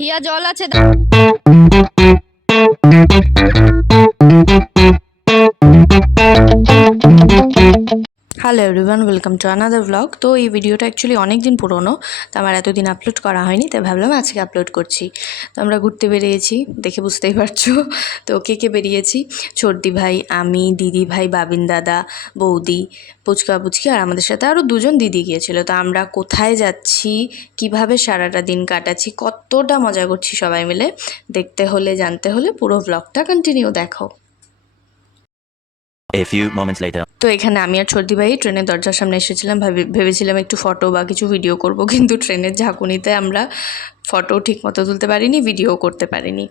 হিয়া জল আছে। Hello everyone, welcome to another blog. তো এই ভিডিওটা অ্যাকচুয়ালি অনেক দিন পুরনো, তো আমার এতদিন আপলোড করা হয়নি, তাই ভাবলাম আজকে আপলোড করছি। তো আমরা ঘুরতে বেরিয়েছি, দেখে বুঝতেই পারছো। তো কে বেরিয়েছি, ছোটদি ভাই, আমি, দিদি ভাই, বাবিন দাদা, বৌদি, পুচকা পুচকি আর আমাদের সাথে আরও দুজন দিদি গিয়েছিলো। তো আমরা কোথায় যাচ্ছি, কিভাবে সারাটা দিন কাটাচ্ছি, কতটা মজা করছি সবাই মিলে, দেখতে হলে জানতে হলে পুরো ব্লগটা কন্টিনিউ দেখো। A few moments later. তো এখানে আমি আর ছোটদি ভাই ট্রেনের দরজার সামনে এসেছিলাম, ভেবেছিলাম একটু ফটো বা কিছু ভিডিও করব, কিন্তু ট্রেনের ঝাঁকুনিতে আমরা ফটো ঠিক মতো তুলতে পারিনি, ভিডিও করতে পারিনি।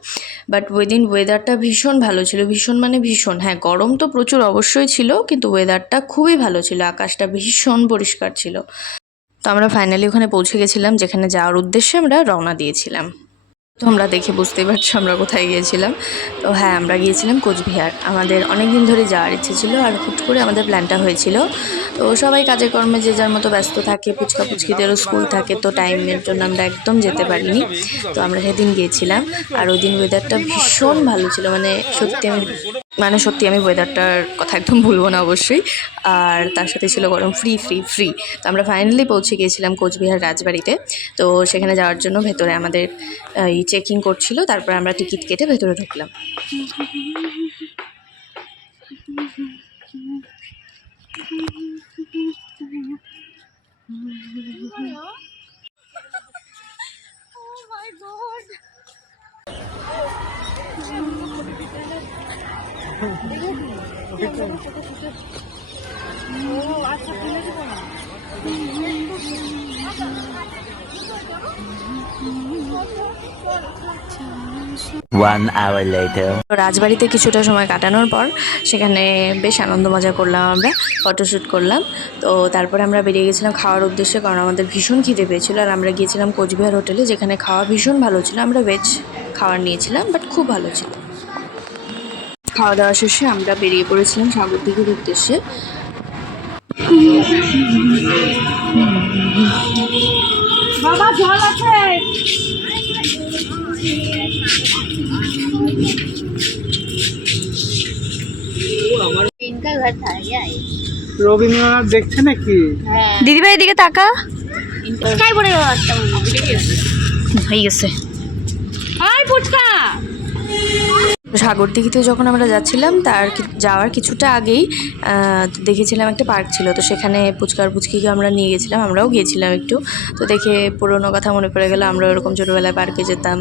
বাট ওইদিন ওয়েদারটা ভীষণ ভালো ছিল, ভীষণ মানে ভীষণ। হ্যাঁ, গরম তো প্রচুর অবশ্যই ছিল, কিন্তু ওয়েদারটা খুবই ভালো ছিল, আকাশটা ভীষণ পরিষ্কার ছিল। তো আমরা ফাইনালি ওখানে পৌঁছে গেছিলাম, যেখানে যাওয়ার উদ্দেশ্যে আমরা রওনা দিয়েছিলাম। তোমরা দেখে বুঝতেই পারছো আমরা কোথায় গিয়েছিলাম। তো হ্যাঁ, আমরা গিয়েছিলাম কোচবিহার। আমাদের অনেক দিন ধরে যাওয়ার ইচ্ছে ছিল, আর হুট করে আমাদের প্ল্যানটা হয়েছিল। তো সবাই কাজে কর্মে যে যার মতো ব্যস্ত থাকে, পুচকা পুচকিদেরও স্কুল থাকে, তো টাইমের জন্য আমরা একদম যেতে পারিনি। তো আমরা সেদিন গিয়েছিলাম, আর ওই দিন ওয়েদারটা ভীষণ ভালো ছিল, সত্যি আমি ওয়েদারটার কথা একদম ভুলবো না অবশ্যই। আর তার সাথে ছিল গরম, ফ্রি। তো আমরা ফাইনালি পৌঁছে গিয়েছিলাম কোচবিহার রাজবাড়িতে। তো সেখানে যাওয়ার জন্য ভেতরে আমাদের এই চেকিং করছিল, তারপর আমরা টিকিট কেটে ভেতরে ঢুকলাম। One hour later. রাজবাড়িতে কিছুটা সময় কাটানোর পর সেখানে বেশ আনন্দ মজা করলাম, আমরা ফটোশ্যুট করলাম। তো তারপরে আমরা বেরিয়ে গেছিলাম খাওয়ার উদ্দেশ্যে, কারণ আমাদের ভীষণ খিদে পেয়েছিল। আর আমরা গিয়েছিলাম কোচবিহার হোটেলে, যেখানে খাওয়া ভীষণ ভালো ছিল। আমরা ভেজ খাবার নিয়েছিলাম, বাট খুব ভালো ছিল। খাওয়া দাওয়া শেষে আমরা বেরিয়ে পড়েছিলাম সাগরদিঘির উদ্দেশ্যে। বাবা জল আছে। রবীন্দ্রনাথ দেখছে নাকি? দিদিভাই এদিকে তাকা। হয়ে গেছে। সাগরদিঘিতে যখন আমরা যাচ্ছিলাম, তার যাওয়ার কিছুটা আগেই দেখেছিলাম একটা পার্ক ছিল। তো সেখানে পুচকিকে আমরা নিয়ে গেছিলাম, আমরাও গিয়েছিলাম একটু। তো দেখে পুরোনো কথা মনে পড়ে গেল, আমরা ওরকম ছোটোবেলায় পার্কে যেতাম,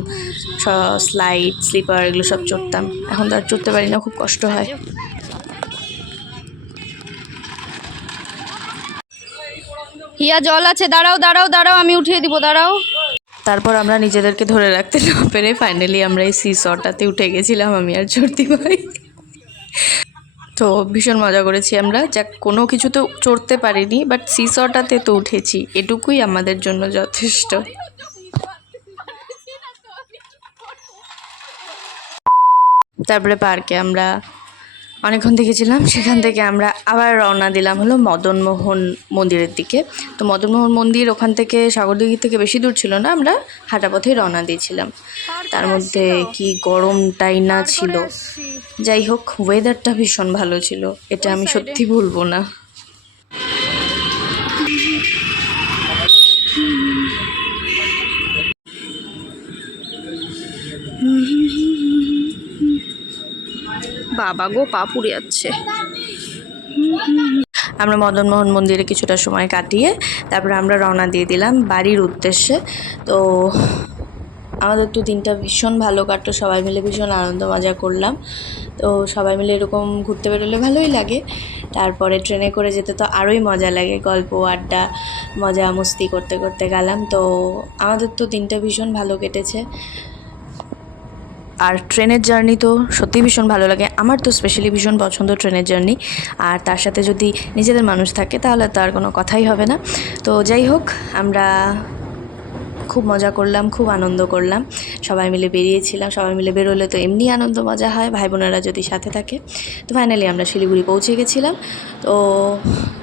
স্লাইড, স্লিপার এগুলো সব চড়তাম। এখন তো আর চড়তে পারি না, খুব কষ্ট হয়। হিয়া জল আছে, দাঁড়াও, আমি উঠিয়ে দিব, দাঁড়াও। তারপর আমরা নিজেদেরকে ধরে রাখতে না পেরে ফাইনালি আমরা এই সিসটাতে উঠে গেছিলাম, আমি আর ছোটদি ভাই। তো ভীষণ মজা করেছি আমরা, যাক কোনো কিছু তো চড়তে পারিনি, বাট সিসটাতে তো উঠেছি, এটুকুই আমাদের জন্য যথেষ্ট। তারপরে পার্কে আমরা অনেকক্ষণ দেখেছিলাম, সেখান থেকে আমরা আবার রওনা দিলাম হলো মদনমোহন মন্দিরের দিকে। তো মদনমোহন মন্দির ওখান থেকে সাগরদিঘি থেকে বেশি দূর ছিল না, আমরা হাঁটা পথেই রওনা দিয়েছিলাম। তার মধ্যে কি গরমটাই না ছিল। যাই হোক, ওয়েদারটা ভীষণ ভালো ছিল, এটা আমি সত্যি ভুলবো না। বাবা গো, পা পুড়ে যাচ্ছে। আমরা মদনমোহন মন্দিরে কিছুটা সময় কাটিয়ে তারপরে আমরা রওনা দিয়ে দিলাম বাড়ির উদ্দেশ্যে। তো আমাদের তো দিনটা ভীষণ ভালো কাটলো, সবাই মিলে ভীষণ আনন্দ মজা করলাম। তো সবাই মিলে এরকম ঘুরতে বেরোলে ভালোই লাগে। তারপরে ট্রেনে করে যেতে তো আরোই মজা লাগে, গল্প আড্ডা মজা মস্তি করতে করতে গেলাম। তো আমাদের তো দিনটা ভীষণ ভালো কেটেছে। আর ট্রেনের জার্নি তো সত্যিই ভীষণ ভালো লাগে, আমার তো স্পেশালি ভীষণ পছন্দ ট্রেনের জার্নি। আর তার সাথে যদি নিজেদের মানুষ থাকে তাহলে তো আর কোনো কথাই হবে না। তো যাই হোক, আমরা খুব মজা করলাম, খুব আনন্দ করলাম, সবাই মিলে বেরিয়েছিলাম। সবাই মিলে বেরোলে তো এমনি আনন্দ মজা হয়, ভাই বোনেরা যদি সাথে থাকে। তো ফাইনালি আমরা শিলিগুড়ি পৌঁছে গেছিলাম। তো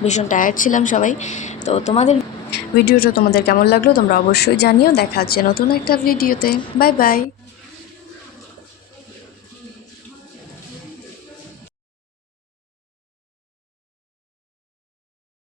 ভীষণ টায়ার্ড ছিলাম সবাই। তো তোমাদের ভিডিওটা তোমাদের কেমন লাগলো তোমরা অবশ্যই জানিও। দেখা হচ্ছে নতুন একটা ভিডিওতে। Bye bye.